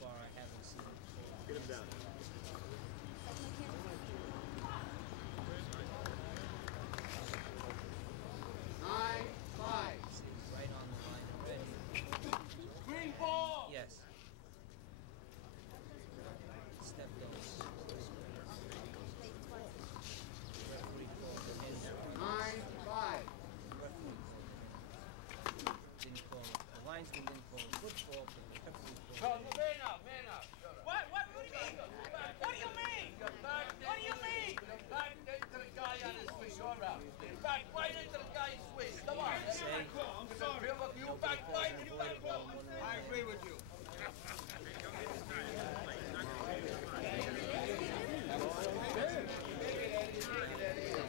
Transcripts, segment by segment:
far I haven't seen it before. Get him down. 9-5. See, he's right on the line already. Green ball. Yes. Step those. Referee called the hand. 9-5. Didn't call it. The linesman didn't call it football, but the referee called Come, man up. What do you mean? What do you mean? What do you mean? Back into the guy on his switch. You're out. Back right into the guy's switch. Come on. Say, I'm sorry. You back right. You back well. I agree with you.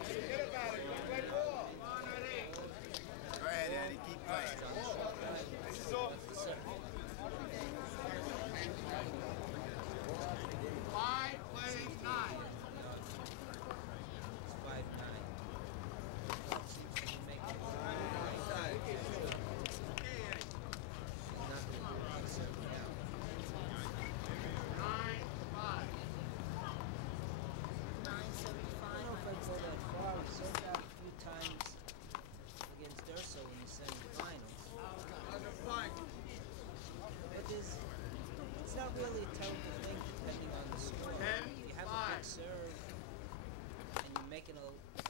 Forget about it. You play ball. Go ahead, Eddie. Keep playing. Five playing 9. it's 5-9. Make it not the serve now. 9-5. 9-75. I don't know if I go that far. We saw that a few times against Durso in the semifinals. But it's not really a terrible thing depending on the score. If you have a big serve and you're making a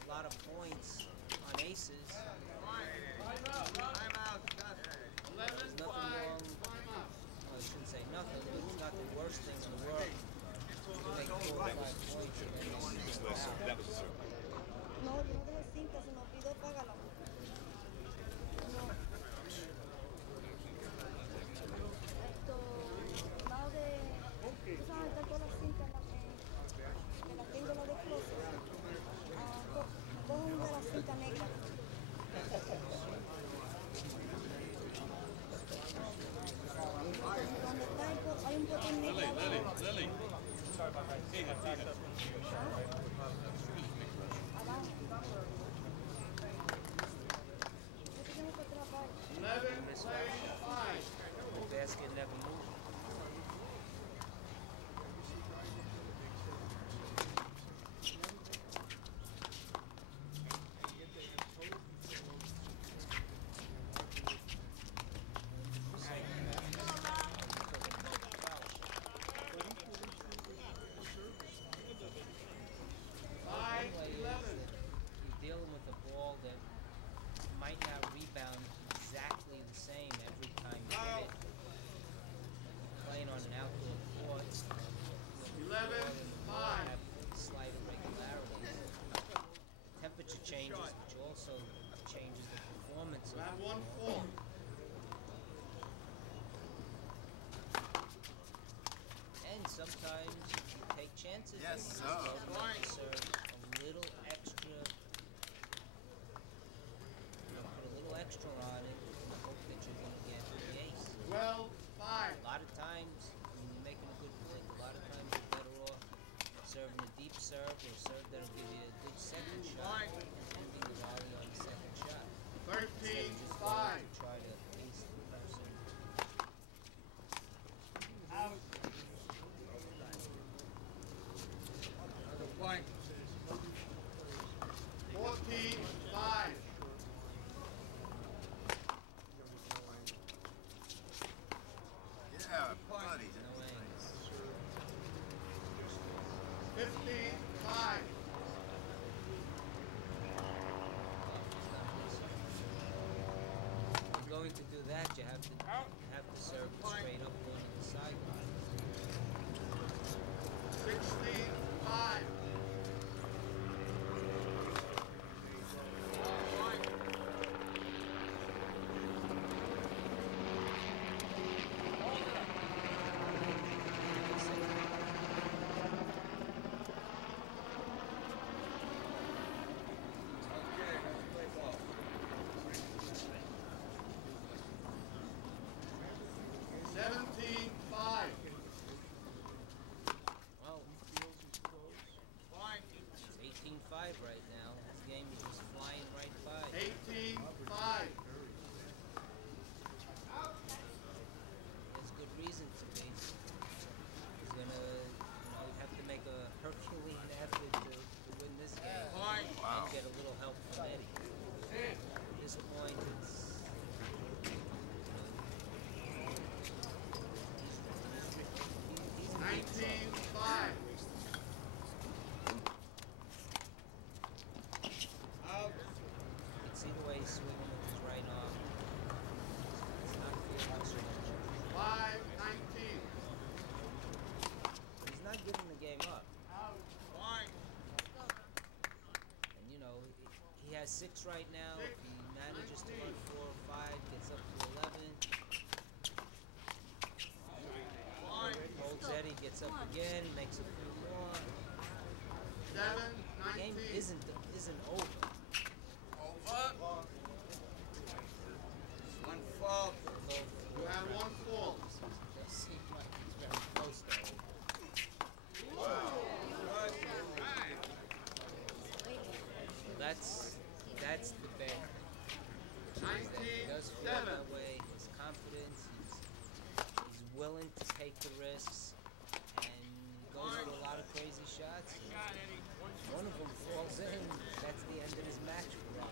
lot of points on aces, there's nothing wrong. Well, I shouldn't say nothing, but it's not the worst thing in the world to make 4 or 5 points and then That was a serve. No, yo no dejé cinta, se me olvidó, págala. No. Lado de... ¿Tú sabes todas las cintas que las tengo las de closet? Cojo una de las cintas negras. Donde está hay un botón negro. Lily. Abajo. 11 playing 5. the basket never moved. You're dealing with a ball that might not rebound exactly the same every time you hit it. You're playing on an outdoor court. 11-5. Have slight irregularities. Temperature changes, which also changes the performance of Round the 1 ball. 4. And sometimes you take chances. Yes, and sir. you just serve a little extra. Put a little extra on it and hope that you're going to get the ace. 12-5. A lot of times, when you're making a good point, a lot of times you're better off serving a deep serve or a serve that'll give you a good second shot and ending the rally on the second shot. 13-5. To try to ace the person. Out. Another point. 14-5. Yeah, buddy. No ace. 15-5. If you're going to do that, you have to serve it straight up going to the sideline. 16-5. Well, right now. If he manages to run 4 or 5, gets up to 11. Holds Eddie, gets up again, makes a few more. 7, The game 19. isn't over. Over. One fall. You have one fall. It does seem like he's very close to over. So that's the bear. He does feel that way. His confidence. He's willing to take the risks and goes for a lot of crazy shots. One of them falls in. That's the end of his match for Rob.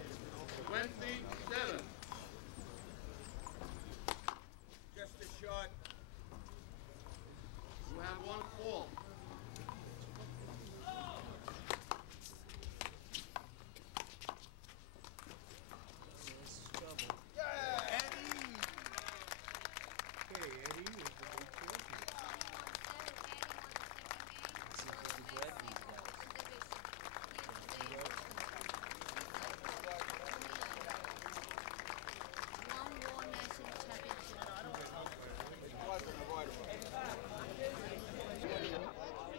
27. Just a shot. You have one fall. This is trouble. Eddie! Okay, Eddie is the big champion. Seems to be good these days.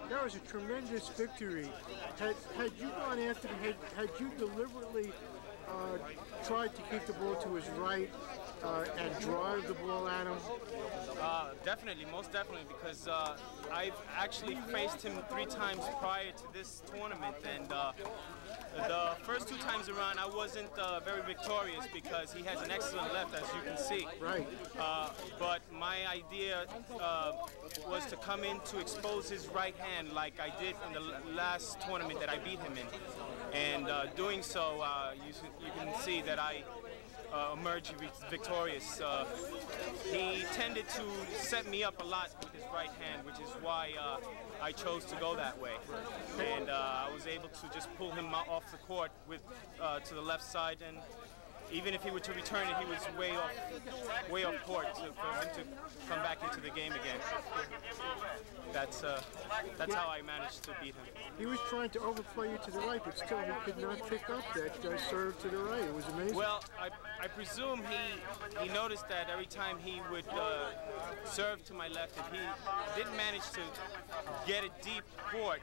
That was a tremendous victory. Had you gone after him, had you deliberately tried to keep the ball to his right and drive the ball at him? Definitely, most definitely, because I've actually faced him 3 times prior to this tournament, and the first 2 times around I wasn't very victorious because he has an excellent left, as you can see. Right. But my idea was to come in to expose his right hand like I did in the last tournament that I beat him in. And doing so, you can see that I emerged victorious. He tended to set me up a lot with his right hand, which is why I chose to go that way. And I was able to just pull him off the court with to the left side, and even if he were to return it, he was way off court for him to come back into the game again. That's how I managed to beat him. He was trying to overplay you to the right, but still he could not pick up that serve to the right. It was amazing. Well, I presume he noticed that every time he would serve to my left, if he didn't manage to get it deep court,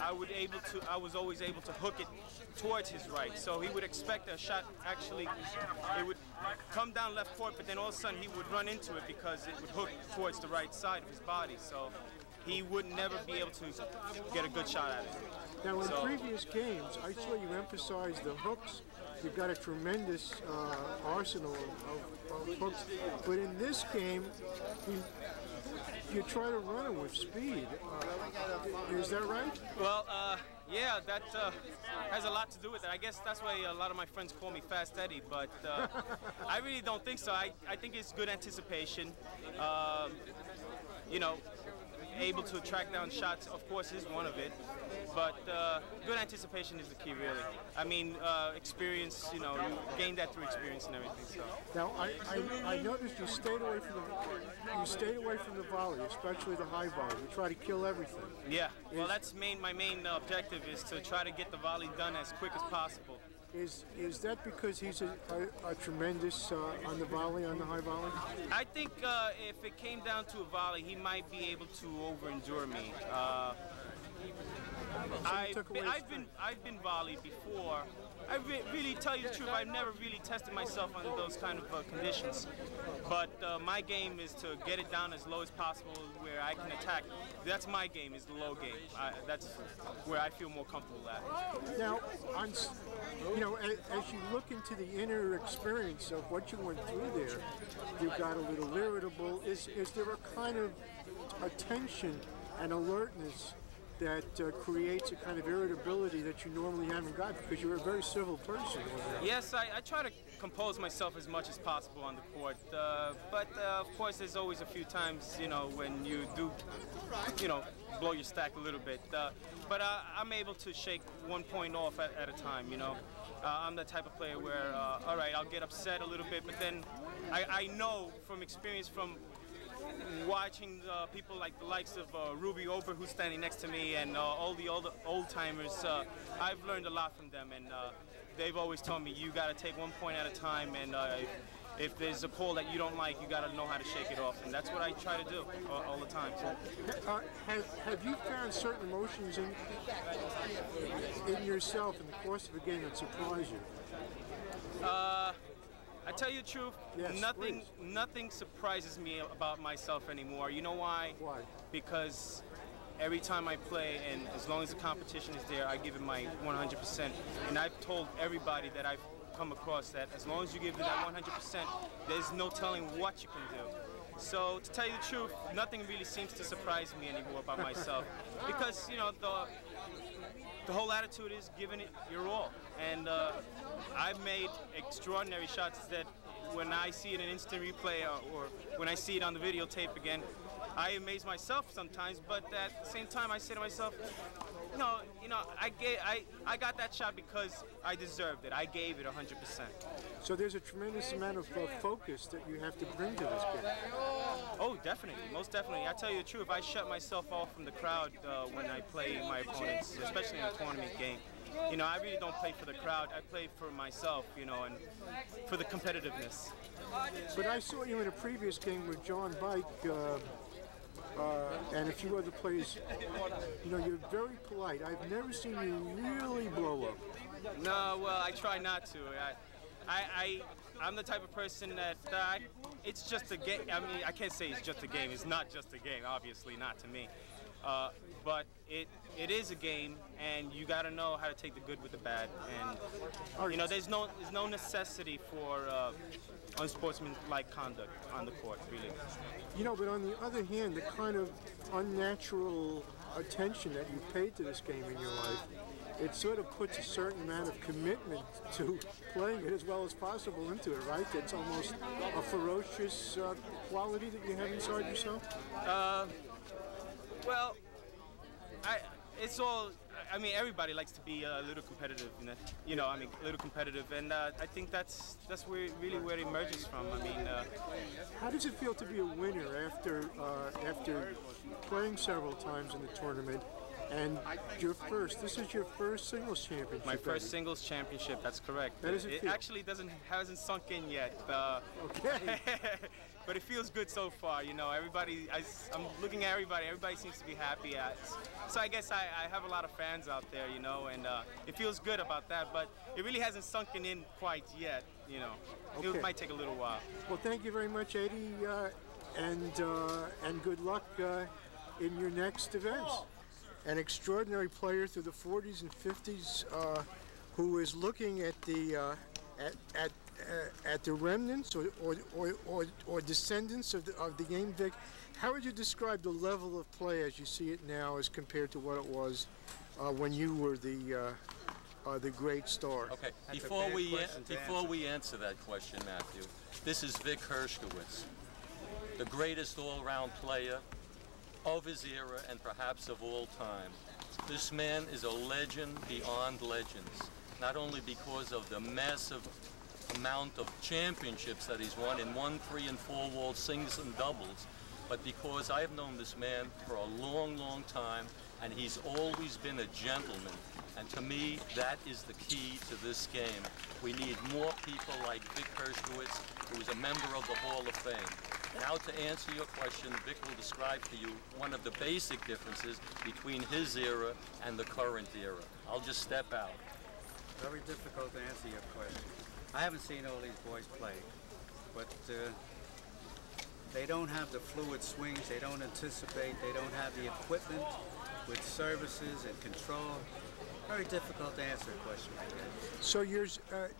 I was always able to hook it towards his right. So he would expect a shot, actually, it would come down left court, but then all of a sudden he would run into it because it would hook towards the right side of his body. So he would never be able to get a good shot at it. Now, in previous games, I saw you emphasize the hooks. You've got a tremendous arsenal of hooks. But in this game, you try to run him with speed. Is that right? Well, yeah, that has a lot to do with it. I guess that's why a lot of my friends call me Fast Eddie, but I really don't think so. I think it's good anticipation. You know, able to track down shots, of course, is one of it. But good anticipation is the key, really. I mean, experience, you know, you gain that through experience and everything. So. Now, I noticed you stayed away from the volley, especially the high volley. You try to kill everything. Yeah, well, that's my main objective is to try to get the volley done as quick as possible. Is that because he's a tremendous on the volley, on the high volley? I think if it came down to a volley, he might be able to over-endure me. I've been volleyed before. I really tell you the truth, I've never really tested myself under those kind of conditions. But my game is to get it down as low as possible where I can attack. That's my game, is the low game. That's where I feel more comfortable at. Now, you know, as you look into the inner experience of what you went through there, you got a little irritable. Is there a kind of a tension and alertness that creates a kind of irritability that you normally haven't got because you're a very civil person? Yes, I try to compose myself as much as possible on the court, but of course there's always a few times, you know, when you do, you know, blow your stack a little bit. But I'm able to shake 1 point off at a time, you know. I'm the type of player where, all right, I'll get upset a little bit, but then I know from experience from watching people like the likes of Ruby Obert, who's standing next to me, and all the old timers, I've learned a lot from them, and they've always told me you got to take 1 point at a time, and if there's a call that you don't like, you got to know how to shake it off, and that's what I try to do all the time. Have you found certain emotions in yourself in the course of a game that surprise you? I tell you the truth, Yes, nothing surprises me about myself anymore. You know why? Why? Because every time I play, and as long as the competition is there, I give it my 100%. And I've told everybody that I've come across that as long as you give it that 100%, there's no telling what you can do. So to tell you the truth, nothing really seems to surprise me anymore about myself, because you know the whole attitude is giving it your all. And I've made extraordinary shots that when I see it in instant replay or when I see it on the videotape again, I amaze myself sometimes. But at the same time, I say to myself, I got that shot because I deserved it. I gave it 100%. So there's a tremendous amount of focus that you have to bring to this game. Oh, definitely, most definitely. I tell you the truth, I shut myself off from the crowd when I play my opponents, especially in a tournament game. You know, I really don't play for the crowd. I play for myself, you know, and for the competitiveness. But I saw you in a previous game with John Bike and a few other players. You know, you're very polite. I've never seen you really blow up. No, well, I try not to. I'm the type of person that it's just a game. I mean, I can't say it's just a game. It's not just a game, obviously, not to me. But it is a game, and you got to know how to take the good with the bad. And you know, there's no necessity for unsportsmanlike conduct on the court, really. You know, but on the other hand, the kind of unnatural attention that you paid to this game in your life, it sort of puts a certain amount of commitment to playing it as well as possible into it, right? It's almost a ferocious quality that you have inside yourself? Well, it's all. I mean, everybody likes to be a little competitive, you know. I mean, a little competitive, and I think that's really where it emerges from. I mean, how does it feel to be a winner after playing several times in the tournament? And this is your first singles championship. My first singles championship, that's correct. How does it feel? Actually hasn't sunk in yet. Okay. But it feels good so far, you know. I'm looking at everybody seems to be happy. So I guess I have a lot of fans out there, you know, and it feels good about that, but it really hasn't sunken in quite yet, you know. Okay. It might take a little while. Well, thank you very much, Eddie, and good luck in your next events. An extraordinary player through the 40s and 50s who is looking at the remnants or descendants of the game, Vic. How would you describe the level of play as you see it now as compared to what it was when you were the great star? Okay, before we answer that question, Matthew, this is Vic Herskowitz, the greatest all-round player of his era and perhaps of all time. This man is a legend beyond legends, not only because of the massive amount of championships that he's won in 1, 3, and 4-wall singles and doubles, but because I've known this man for a long, long time, and he's always been a gentleman. And to me, that is the key to this game. We need more people like Vic Herskowitz, who is a member of the Hall of Fame. Now, to answer your question, Vic will describe to you one of the basic differences between his era and the current era. I'll just step out. Very difficult to answer your question. I haven't seen all these boys play, but they don't have the fluid swings, they don't anticipate, they don't have the equipment with services and control. Very difficult to answer a question like that.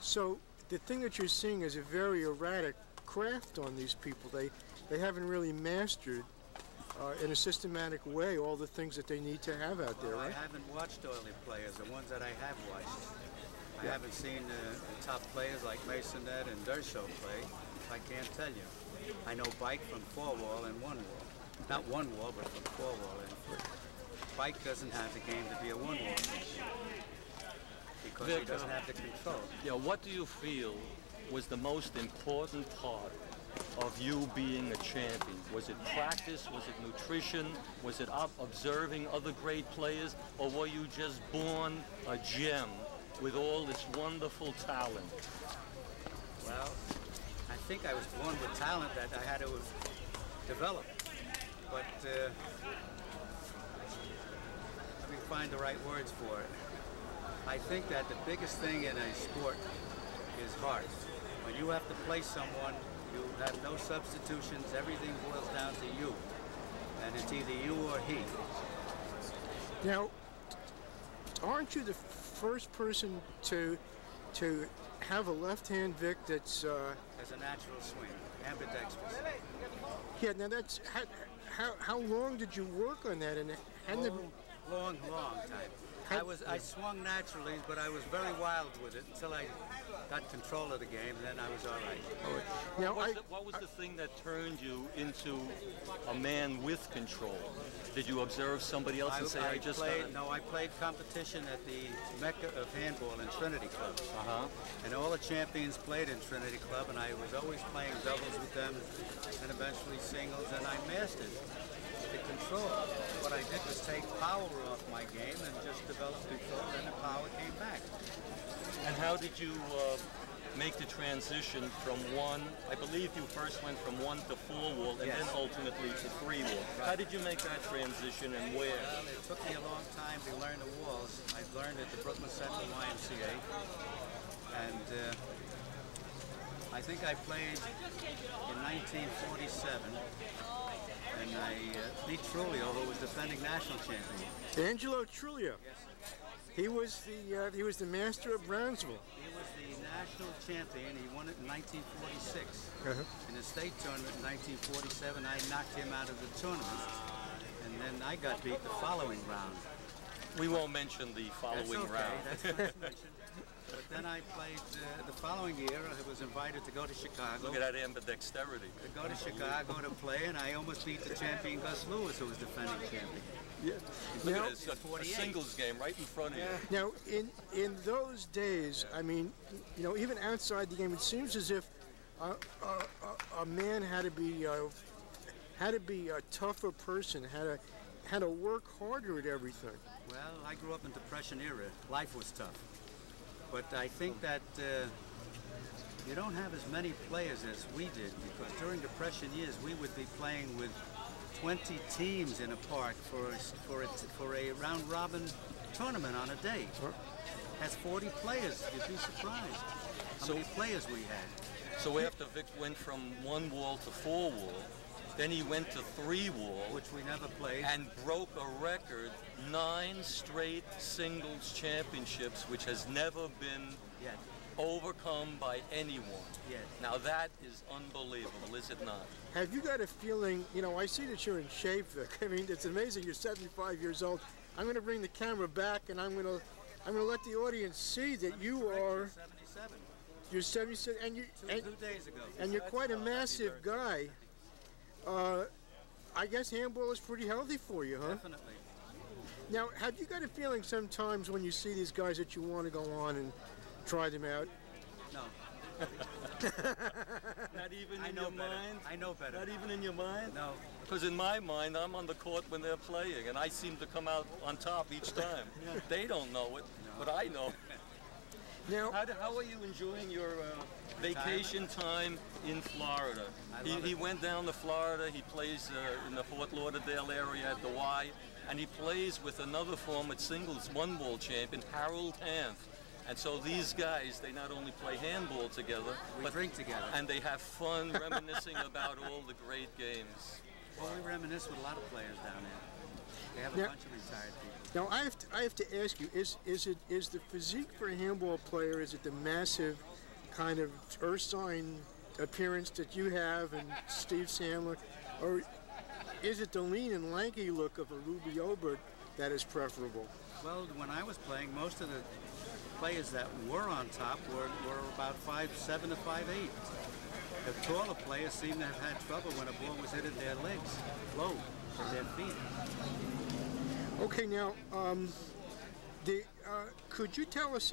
So the thing that you're seeing is a very erratic craft on these people. They haven't really mastered in a systematic way all the things that they need to have out there, right? I haven't watched all the players, the ones that I have watched. I haven't seen the top players like Maisonet and Durso play. I can't tell you. I know Bike from 4-wall and 1-wall. Not 1-wall, but from 4-wall. And Bike doesn't have the game to be a 1-wall because he doesn't have the control. Yeah, what do you feel was the most important part of you being a champion? Was it practice? Was it nutrition? Was it observing other great players? Or were you just born a gem with all its wonderful talent? Well, I think I was born with talent that I had to develop. But let me find the right words for it. I think that the biggest thing in a sport is heart. When you have to play someone, you have no substitutions. Everything boils down to you. And it's either you or he. Now, aren't you the first person to have a left-hand Vic that's has a natural swing, ambidextrous? Yeah. Now that's how long did you work on that? And long time. I swung naturally, but I was very wild with it until I got control of the game, and then I was all right. Now, what was the thing that turned you into a man with control? Did you observe somebody else and say, I played competition at the Mecca of handball in Trinity Club. And all the champions played in Trinity Club, and I was always playing doubles with them, and eventually singles, and I mastered the control. What I did was take power off my game and just develop control, and the power came back. And how did you make the transition from one, I believe you first went from 1 to 4 wall and then ultimately to 3 wall. How did you make that transition and where? Well, it took me a long time to learn the walls. I learned at the Brooklyn Central YMCA. And I think I played in 1947. And I beat Trulio, who was defending national champion. Angelo Trulio. Yes. He was the master of Brownsville. He was the national champion. He won it in 1946. In the state tournament in 1947, I knocked him out of the tournament. And then I got beat the following round. We won't mention the following round. That's okay. That's mentioned. But then I played the following year. I was invited to go to Chicago. Look at that ambidexterity. To go to Chicago to play, and I almost beat the champion Gus Lewis, who was defending champion. Yeah. Look at this, a singles game right in front of you. Now, in those days, I mean, you know, even outside the game, it seems as if a man had to be a tougher person, had to work harder at everything. Well, I grew up in Depression era. Life was tough. But I think that you don't have as many players as we did, because during Depression years we would be playing with 20 teams in a park for a round-robin tournament on a day. Has 40 players. You'd be surprised how many players we had. So after Vic went from 1 wall to 4 wall, then he went to 3 wall, which we never played, and broke a record, 9 straight singles championships, which has never been overcome by anyone. Now that is unbelievable, is it not? Have you got a feeling, you know, I see that you're in shape, Vic. I mean, it's amazing. You're 75 years old. I'm going to bring the camera back, and I'm going to let the audience see that you are. 77. You're 77, and you 2 days ago. And you're quite a massive guy. I guess handball is pretty healthy for you, huh? Definitely. Now, have you got a feeling sometimes when you see these guys that you want to go on and try them out? No. Not even in your mind? I know better. Not even in your mind? No. Because in my mind, I'm on the court when they're playing, and I seem to come out on top each time. They don't know it, but I know. Now, how are you enjoying your vacation time in Florida? He went down to Florida. He plays in the Fort Lauderdale area at the Y, and he plays with another former singles one-ball champion, Harold Hanf. And so these guys, they not only play handball together, but drink together. And they have fun reminiscing about all the great games. Well, we reminisce with a lot of players down there. We have a bunch of retired people. Now, I have to ask you, is the physique for a handball player, is it the massive kind of Ursine appearance that you have and Steve Sandler, or is it the lean and lanky look of a Ruby Obert that is preferable? Well, when I was playing, most of the players that were on top were about 5'7" to 5'8". The taller players seem to have had trouble when a ball was hitting their legs, low, at their feet. Okay, now, could you tell us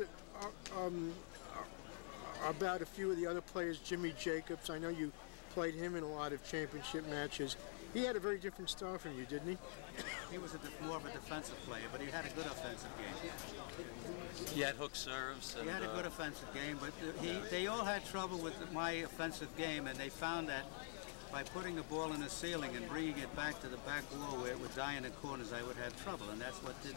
about a few of the other players? Jimmy Jacobs, I know played him in a lot of championship matches. He had a very different style from you, didn't he? He was more of a defensive player, but he had a good offensive game. He had hook serves. And, he had a good offensive game, but they all had trouble with my offensive game, and they found that by putting the ball in the ceiling and bringing it back to the back wall where it would die in the corners, I would have trouble, and that's what did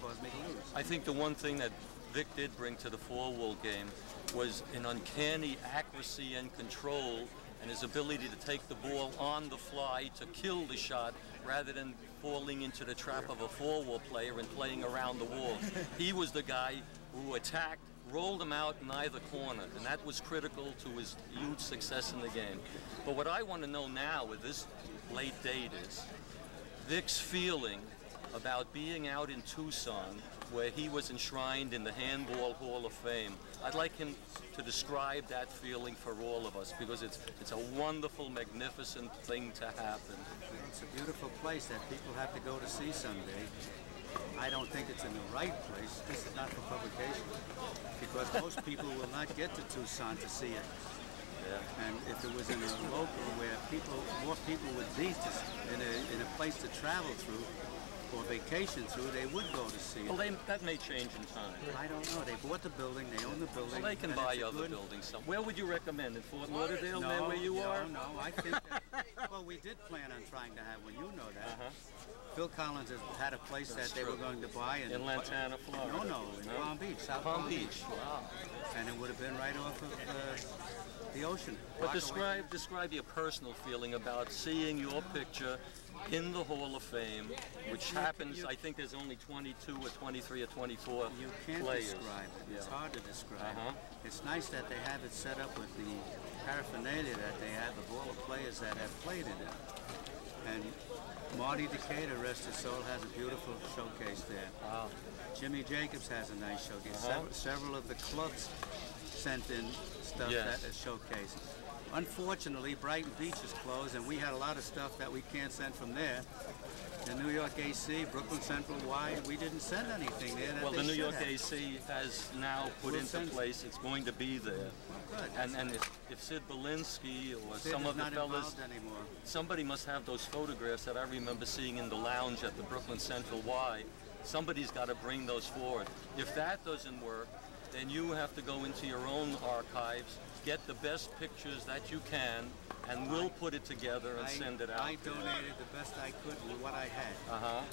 cause me to lose. I think the one thing that Vic did bring to the four-wall game was an uncanny accuracy and control, and his ability to take the ball on the fly to kill the shot rather than falling into the trap of a four-wall player and playing around the wall. He was the guy who attacked, rolled him out in either corner, and that was critical to his huge success in the game. But what I want to know now with this late date is Vic's feeling about being out in Tucson, where he was enshrined in the Handball Hall of Fame. I'd like him to describe that feeling for all of us, because it's a wonderful, magnificent thing to happen. It's a beautiful place that people have to go to see someday. I don't think it's in the right place. This is not for publication, because most people will not get to Tucson to see it. Yeah. And if it was in a local where more people would be in a place to travel through or vacation through, they would go to see it. Well, that may change in time. I don't know. They bought the building. They own the building. Well, they can buy other buildings. Where would you recommend? In Fort Lauderdale, there where you are? No, I think that, well, we did plan on trying to have one. You know that. Phil Collins had a place that they were going to buy in Lantana, Florida. No, in Palm Beach, South Palm Beach. Wow. And it would have been right off of the ocean. But describe your personal feeling about seeing your picture in the Hall of Fame, which happens, I think there's only 22 or 23 or 24 You can't players. describe it. It's hard to describe. It's nice that they have it set up with the paraphernalia that they have of all the players that have played in it. And Marty Decatur, rest his soul, has a beautiful showcase there. Wow. Jimmy Jacobs has a nice showcase. Several of the clubs sent in stuff that is showcased. Unfortunately, Brighton Beach is closed, and we had a lot of stuff that we can't send from there. The New York AC, Brooklyn Central Y, we didn't send anything there. Well, the New York AC has now put into place, it's going to be there. Good. And if Sid Belinsky or some of the fellas, somebody must have those photographs that I remember seeing in the lounge at the Brooklyn Central Y. Somebody's got to bring those forward. If that doesn't work, then you have to go into your own archives, get the best pictures that you can, and we'll put it together and send it out. I donated the best I could with what I had.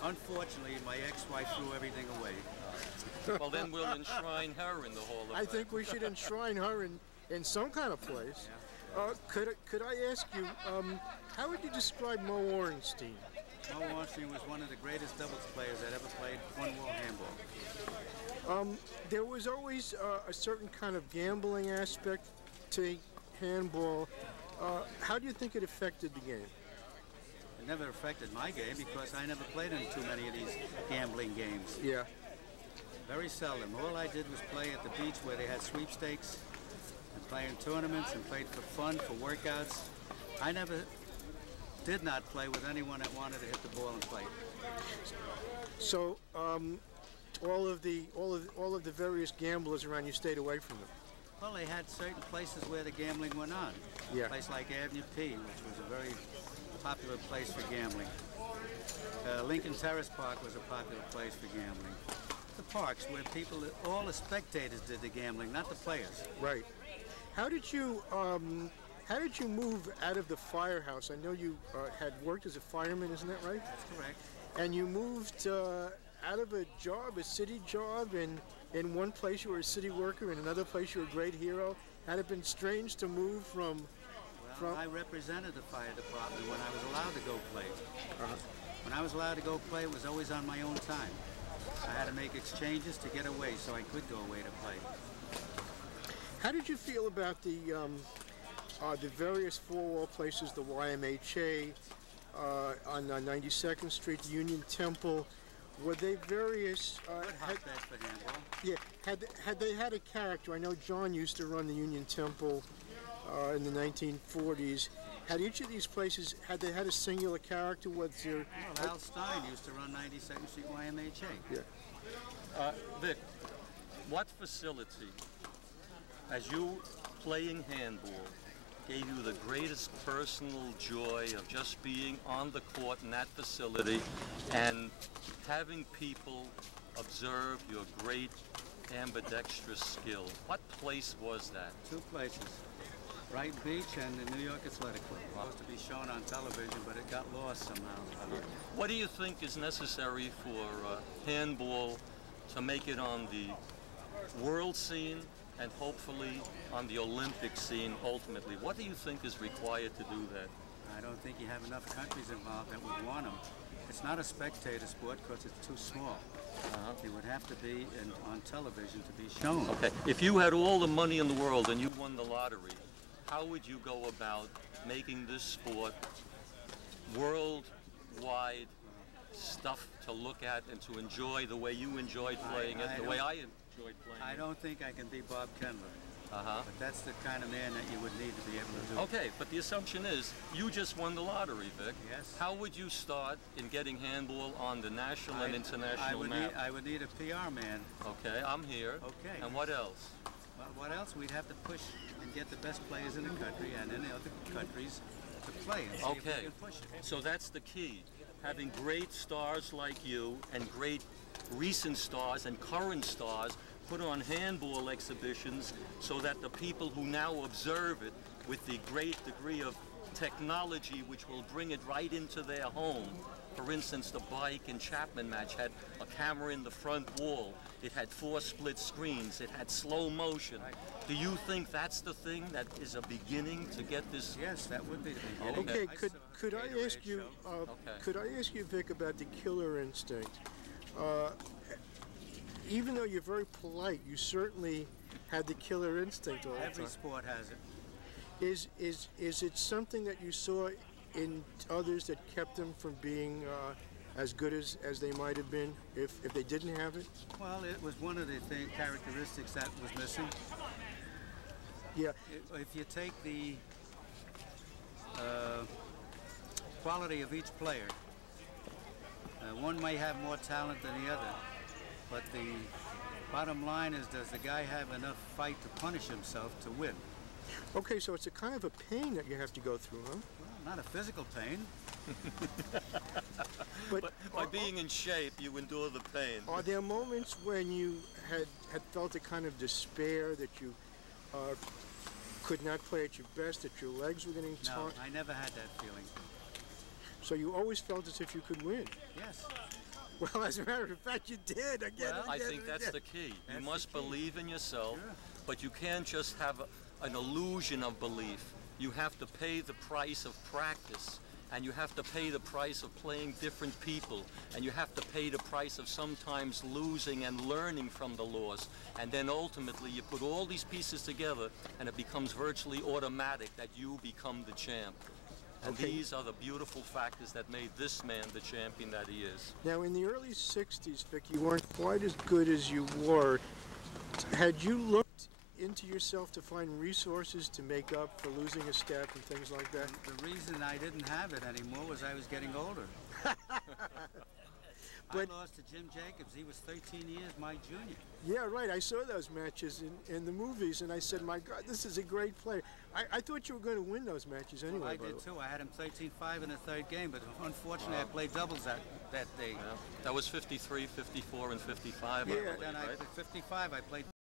Unfortunately, my ex-wife threw everything away. Well, then we'll enshrine her in the Hall of Fame. I think we should enshrine her in some kind of place. Could I ask you, how would you describe Mo Orenstein? Mo Orenstein was one of the greatest doubles players that ever played one-wall handball. There was always a certain kind of gambling aspect to handball. How do you think it affected the game? It never affected my game because I never played in too many of these gambling games. Yeah. Very seldom. All I did was play at the beach where they had sweepstakes and play in tournaments and played for fun, for workouts. I never did not play with anyone that wanted to hit the ball and play. So, all of the various gamblers around you stayed away from them. Well, they had certain places where the gambling went on. Yeah. A place like Avenue P, which was a very popular place for gambling. Lincoln Terrace Park was a popular place for gambling. The parks where people, all the spectators did the gambling, not the players. Right. How did you move out of the firehouse? I know you had worked as a fireman, isn't that right? That's correct. And you moved out of a job, a city job, and in one place you were a city worker, in another place you were a great hero. Had it been strange to move from... Well, I represented the fire department when I was allowed to go play. When I was allowed to go play, it was always on my own time. I had to make exchanges to get away so I could go away to play. How did you feel about the various four-wall places, the YMHA, on 92nd Street, Union Temple? Were they various... Good hotbed for handball. Yeah. Had they had a character? I know John used to run the Union Temple in the 1940s. Had each of these places, had they had a singular character? Was there... Well, Al Stein used to run 92nd Street YMHA. Yeah. Vic, what facility, as you playing handball, gave you the greatest personal joy of just being on the court in that facility and having people observe your great ambidextrous skill? What place was that? Two places. Brighton Beach and the New York Athletic Club. Supposed to be shown on television, but it got lost somehow. What do you think is necessary for handball to make it on the world scene and hopefully on the Olympic scene ultimately? What do you think is required to do that? I don't think you have enough countries involved that would want them. It's not a spectator sport because it's too small. It would have to be on television to be shown. Okay, if you had all the money in the world and you won the lottery, how would you go about making this sport worldwide stuff to look at and to enjoy the way you enjoyed playing it, the way I enjoyed playing I it? don't think I can be Bob Kendler. But that's the kind of man that you would need to be able to do. Okay, but the assumption is you just won the lottery, Vic. Yes. How would you start in getting handball on the national and international map? I would need a PR man. Okay, I'm here. Okay. And what else? Well, what else? We'd have to push and get the best players in the country and in the other countries to play and see if we can push it. So that's the key. Having great stars like you and great recent stars and current stars put on handball exhibitions so that the people who now observe it with the great degree of technology which will bring it right into their home. For instance, the Bike and Chapman match had a camera in the front wall. It had 4 split screens. It had slow motion. Do you think that's the thing that is a beginning to get this? Yes, that would be the beginning. Okay, could I ask you, could I ask you, Vic, about the killer instinct? Even though you're very polite, you certainly had the killer instinct all the time. Every sport has it. Is it something that you saw in others that kept them from being as good as they might have been if they didn't have it? Well, it was one of the characteristics that was missing. Yeah. If you take the quality of each player, one may have more talent than the other, but the bottom line is, does the guy have enough fight to punish himself to win? Okay, so it's a kind of a pain that you have to go through, huh? Well, not a physical pain. But by being in shape, you endure the pain. Are there moments when you had felt a kind of despair that you could not play at your best, that your legs were getting No, taut? I never had that feeling. So you always felt as if you could win? Yes. Well, as a matter of fact, you did. I think that's the key. You must believe in yourself, but you can't just have an illusion of belief. You have to pay the price of practice, and you have to pay the price of playing different people, and you have to pay the price of sometimes losing and learning from the loss. And then ultimately you put all these pieces together and it becomes virtually automatic that you become the champ. And these are the beautiful factors that made this man the champion that he is. Now, in the early 60s, Vic, you weren't quite as good as you were. Had you looked into yourself to find resources to make up for losing a step and things like that? The reason I didn't have it anymore was I was getting older. I lost to Jim Jacobs. He was 13 years my junior. Yeah, right. I saw those matches in the movies, and I said, my God, this is a great player. I thought you were going to win those matches anyway. Well, I did too. I had him 13-5 in the third game, but unfortunately I played doubles that day. Yeah. That was 53, 54, and 55. Yeah, I believe, then right? 55 I played